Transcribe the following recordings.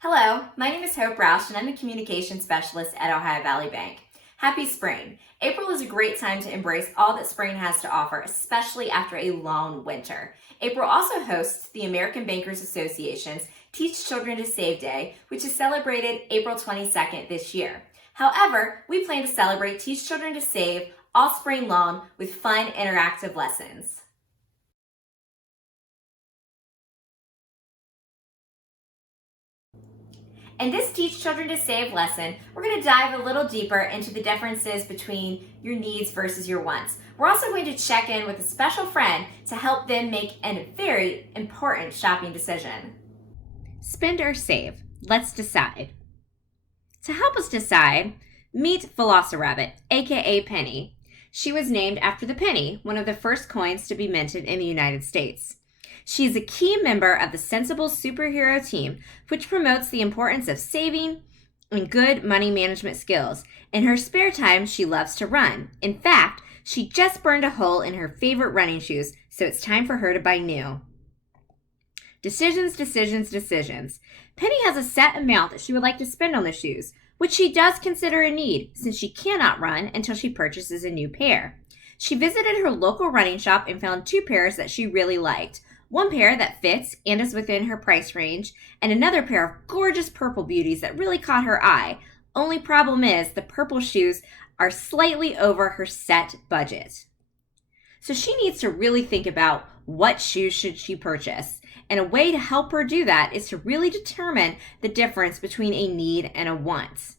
Hello, my name is Hope Roush and I'm a communication specialist at Ohio Valley Bank. Happy spring! April is a great time to embrace all that spring has to offer, especially after a long winter. April also hosts the American Bankers Association's Teach Children to Save Day, which is celebrated April 22nd this year. However, we plan to celebrate Teach Children to Save all spring long with fun, interactive lessons. In this Teach Children to Save lesson, we're going to dive a little deeper into the differences between your needs versus your wants. We're also going to check in with a special friend to help them make a very important shopping decision. Spend or save? Let's decide. To help us decide, meet Velociraptor, aka Penny. She was named after the penny, one of the first coins to be minted in the United States. She is a key member of the Sensible Superhero team, which promotes the importance of saving and good money management skills. In her spare time, she loves to run. In fact, she just burned a hole in her favorite running shoes, so it's time for her to buy new. Decisions. Penny has a set amount that she would like to spend on the shoes, which she does consider a need since she cannot run until she purchases a new pair. She visited her local running shop and found 2 pairs that she really liked. One pair that fits and is within her price range, and another pair of gorgeous purple beauties that really caught her eye. Only problem is the purple shoes are slightly over her set budget. So she needs to really think about what shoes should she purchase. And a way to help her do that is to really determine the difference between a need and a want.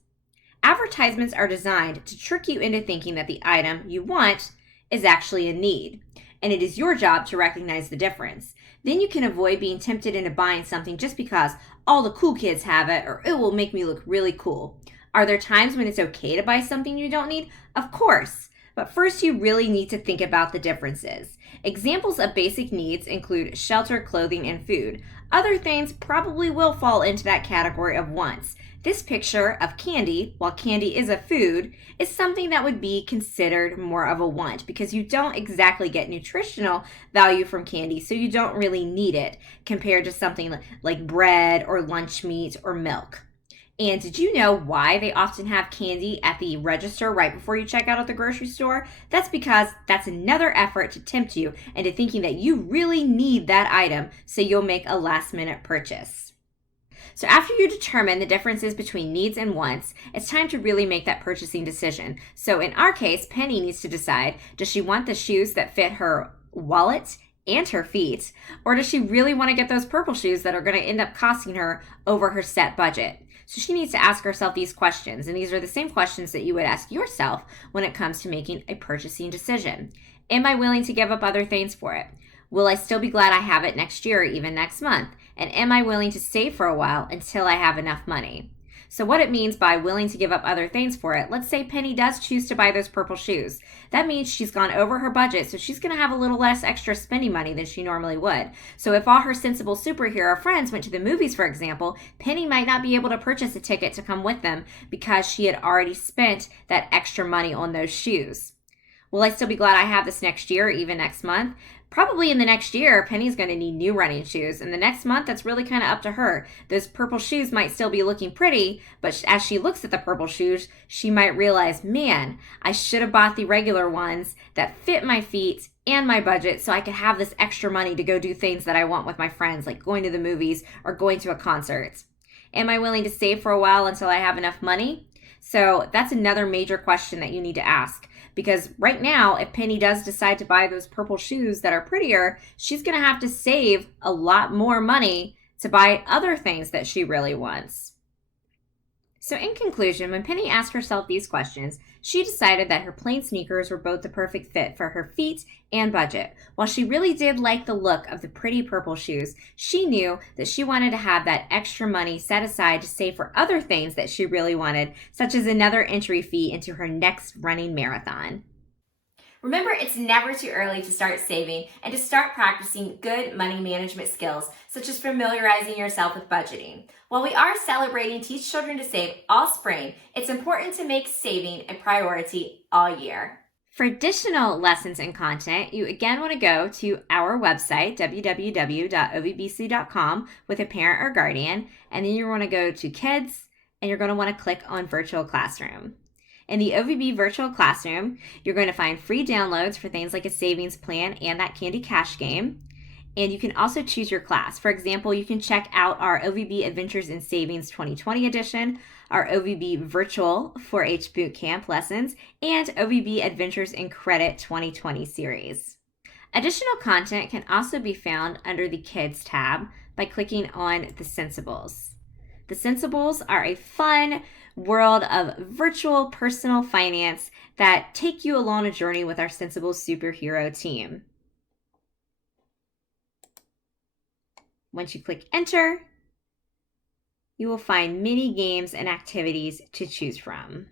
Advertisements are designed to trick you into thinking that the item you want is actually a need, and it is your job to recognize the difference. Then you can avoid being tempted into buying something just because all the cool kids have it or it will make me look really cool. Are there times when it's okay to buy something you don't need? Of course. But first, you really need to think about the differences. Examples of basic needs include shelter, clothing, and food. Other things probably will fall into that category of wants. This picture of candy, while candy is a food, is something that would be considered more of a want because you don't exactly get nutritional value from candy, so you don't really need it compared to something like bread or lunch meat or milk. And did you know why they often have candy at the register right before you check out at the grocery store? That's because that's another effort to tempt you into thinking that you really need that item, so you'll make a last-minute purchase. So after you determine the differences between needs and wants, it's time to really make that purchasing decision. So in our case, Penny needs to decide, does she want the shoes that fit her wallet and her feet, or does she really want to get those purple shoes that are going to end up costing her over her set budget? So she needs to ask herself these questions, and these are the same questions that you would ask yourself when it comes to making a purchasing decision. Am I willing to give up other things for it? Will I still be glad I have it next year or even next month? And am I willing to save for a while until I have enough money? So what it means by willing to give up other things for it, let's say Penny does choose to buy those purple shoes. That means she's gone over her budget, so she's going to have a little less extra spending money than she normally would. So if all her sensible superhero friends went to the movies, for example, Penny might not be able to purchase a ticket to come with them because she had already spent that extra money on those shoes. Will I still be glad I have this next year or even next month? Probably in the next year, Penny's going to need new running shoes. And the next month, that's really kind of up to her. Those purple shoes might still be looking pretty, but as she looks at the purple shoes, she might realize, man, I should have bought the regular ones that fit my feet and my budget so I could have this extra money to go do things that I want with my friends, like going to the movies or going to a concert. Am I willing to save for a while until I have enough money? So that's another major question that you need to ask. Because right now, if Penny does decide to buy those purple shoes that are prettier, she's going to have to save a lot more money to buy other things that she really wants. So in conclusion, when Penny asked herself these questions, she decided that her plain sneakers were both the perfect fit for her feet and budget. While she really did like the look of the pretty purple shoes, she knew that she wanted to have that extra money set aside to save for other things that she really wanted, such as another entry fee into her next running marathon. Remember, it's never too early to start saving and to start practicing good money management skills, such as familiarizing yourself with budgeting. While we are celebrating Teach Children to Save all spring, it's important to make saving a priority all year. For additional lessons and content, you again want to go to our website, www.ovbc.com, with a parent or guardian, and then you want to go to Kids, and you're going to want to click on Virtual Classroom. In the OVB Virtual Classroom, you're going to find free downloads for things like a savings plan and that Candy Cash game. And you can also choose your class. For example, you can check out our OVB Adventures in Savings 2020 edition, our OVB Virtual 4-H Bootcamp lessons, and OVB Adventures in Credit 2020 series. Additional content can also be found under the Kids tab by clicking on the Sensibles. The Sensibles are a fun world of virtual personal finance that take you along a journey with our Sensible superhero team. Once you click enter, you will find many games and activities to choose from.